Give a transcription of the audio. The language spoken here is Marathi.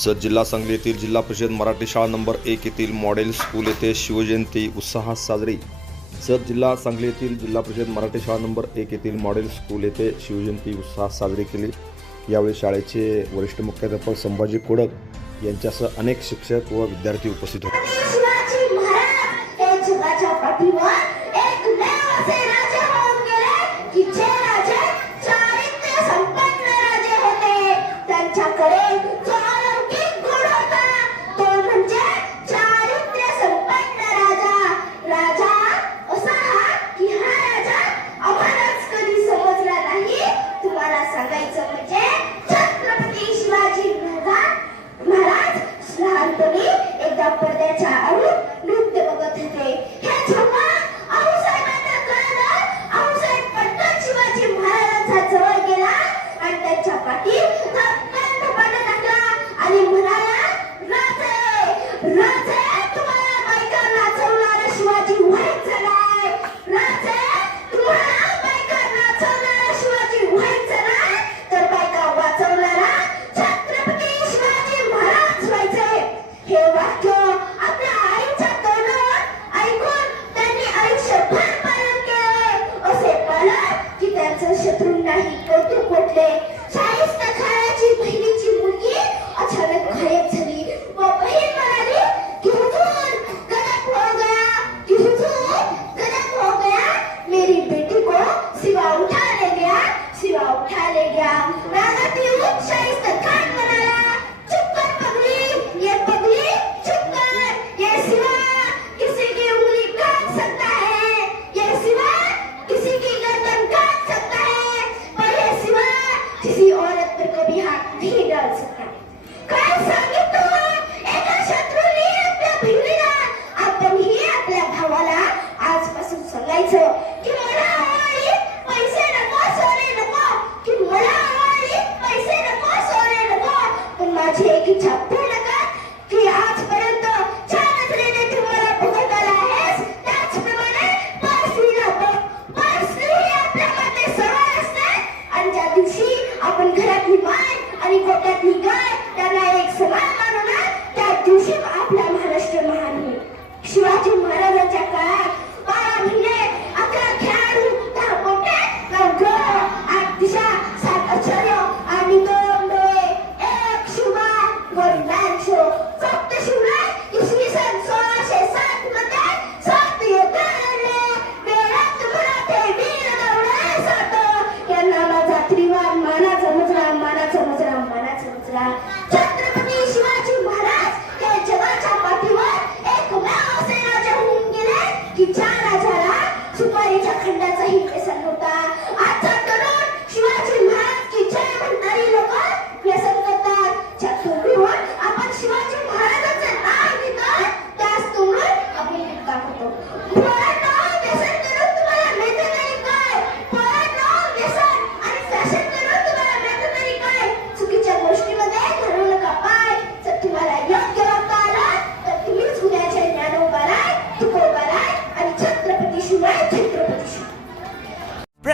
जत जिल्हा सांगली येथील जिल्हा परिषद मराठी शाळा नंबर एक येथील मॉडेल स्कूल येथे शिवजयंती उत्साहात साजरी. जत जिल्हा सांगली येथील जिल्हा परिषद मराठी शाळा नंबर एक येथील मॉडेल स्कूल येथे शिवजयंती उत्साहात साजरी केली. यावेळी शाळेचे वरिष्ठ मुख्याध्यापक संभाजी कोडक यांच्यासह अनेक शिक्षक व विद्यार्थी उपस्थित होते. आणि कोट्यातली गाय त्यांना एक समान मानून त्या दिवशी आपला महाराष्ट्र महान शिवाजी महाराजांच्या काळात